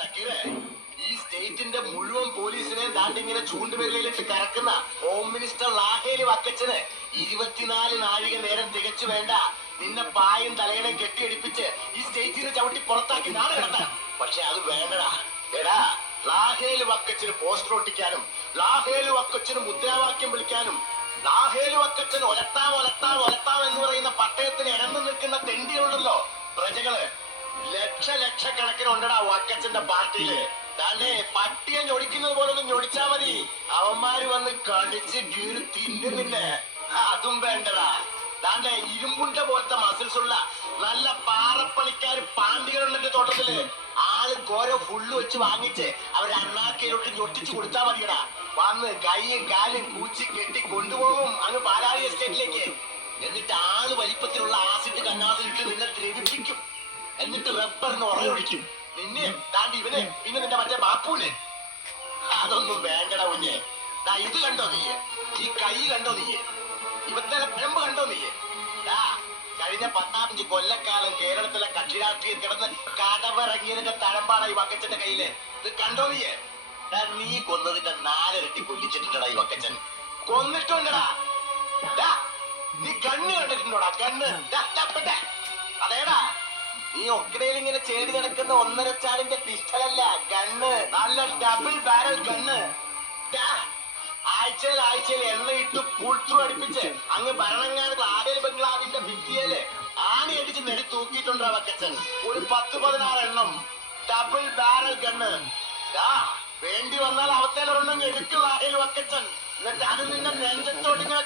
സക്കീറെ, ഈ സ്റ്റേറ്റിന്റെ മുഴുവൻ പോലീസിനെ ദാണ്ടിങ്ങനെ ചൂണ്ടുവിരലിലിട്ട് കറക്കുന്ന ഹോം മിനിസ്റ്റർ ലാഹേലി വക്കച്ചന് 24 നാഴിക നേരം തികച്ചു വേണ്ട നിന്നെ പായും തലയിലും കെട്ടിയടിപ്പിച്ച് ഈ സ്റ്റേറ്റിന് ചവിട്ടി പുറത്താക്കി നാളെ കിടത്താൻ. പക്ഷെ അത് വേണ്ടടാ. എടാ, ലാഹേലി വക്കച്ചന് പോസ്റ്റർ ഒട്ടിക്കാനും ലാഹേലി വക്കച്ചന് മുദ്രാവാക്യം വിളിക്കാനും ലാഹേലി വക്കച്ചൻ ഒലത്താം ഒലത്താം ഒലത്താം എന്ന് പറയുന്ന പട്ടയത്തിന് ഇടന്നു നിൽക്കുന്ന തെണ്ടികളുണ്ടല്ലോ പ്രജകള്, ലക്ഷക്കണക്കിനുണ്ടടാ വക്കച്ചന്റെ പാർട്ടിയില്. താണ്ടേ പട്ടിയെ ഞൊടിക്കുന്നത് പോലൊന്നും ഞൊടിച്ചാ മതി, അവന്മാര് വന്ന് കടിച്ച് കീറി തിന്നുന്നില്ല. അതും വേണ്ടടാ. താണ്ടെ ഇരുമ്പുണ്ട പോലത്തെ മസിൽസ് ഉള്ള നല്ല പാറപ്പണിക്കാര് പാണ്ടികളുടെ തോട്ടത്തില് ആള് കോരോ ഫുള്ള് വെച്ച് വാങ്ങിച്ച് അവര് അണ്ണാക്കയിലോട്ട് ഞൊട്ടിച്ചു കൊടുത്താ മതിയടാ. വന്ന് കൈയും കാലും കൂച്ചി കെട്ടി കൊണ്ടുപോകും അങ്ങ് പാലാഴി എസ്റ്റേറ്റിലേക്ക്. എന്നിട്ട് ആള് വലിപ്പത്തിലുള്ള ആസിഡ് കന്നാസിലിട്ട് നിന്നെ ദ്രവിപ്പിക്കും. എന്നിട്ട് റബ്ബറിന് ഉറയൊഴിക്കും. നിന്നെ താണ്ടി ഇവന് പിന്നെ നിന്റെ മറ്റേ ബാപ്പൂന്. അതൊന്നും വേണ്ടടാ കുഞ്ഞെ. ഇത് കണ്ടോ നീയെ? ഈ കൈ കണ്ടോ നീയെ? ഇവത്തെ പിഴമ്പ് കണ്ടോ നീയെ? കഴിഞ്ഞ 15 കൊല്ലക്കാലം കേരളത്തിലെ കക്ഷി രാഷ്ട്രീയം കിടന്ന് കടവിറങ്ങിയതിന്റെ തഴമ്പാണ് ഈ വക്കച്ചന്റെ കയ്യില്. ഇത് കണ്ടോ നീയെ? നീ കൊന്നതിന്റെ 4 ഇരട്ടി കൊല്ലിച്ചിട്ടുണ്ടടാ ഈ വക്കച്ചൻ. കൊന്നിട്ടുണ്ടടാ. നീ കണ്ണ് കണ്ടിട്ടുണ്ടോടാ? കണ്ണ് അതേടാ. നീ ഒക്കടയിൽ ഇങ്ങനെ ചേടി നടക്കുന്ന 1.5 ചാടിന്റെ പിസ്റ്റലല്ല, ഗണ്ണ്. നല്ല ഡബിൾ ബാരൽ ഗണ്ണ്. ആഴ്ചയിൽ എണ്ണയിട്ട് പുൾത്തു അടിപ്പിച്ച് അങ്ങ് ഭരണങ്ങാട് ആടേൽ ബംഗ്ലാവിന്റെ ഭിത്തിയില് ആണി അടിച്ച് നെടി തൂക്കിയിട്ടുണ്ടോ വക്കച്ചൻ. ഒരു 10-16 എണ്ണം ഡബിൾ ബാരൽ ഗണ്ണ്. വേണ്ടി വന്നാൽ അവത്തേലൊരെണ്ണം എടുക്കുക വക്കച്ചൻ. എന്നിട്ട് അത് നിന്റെ നെഞ്ചത്തോട്ട് ഇങ്ങനെ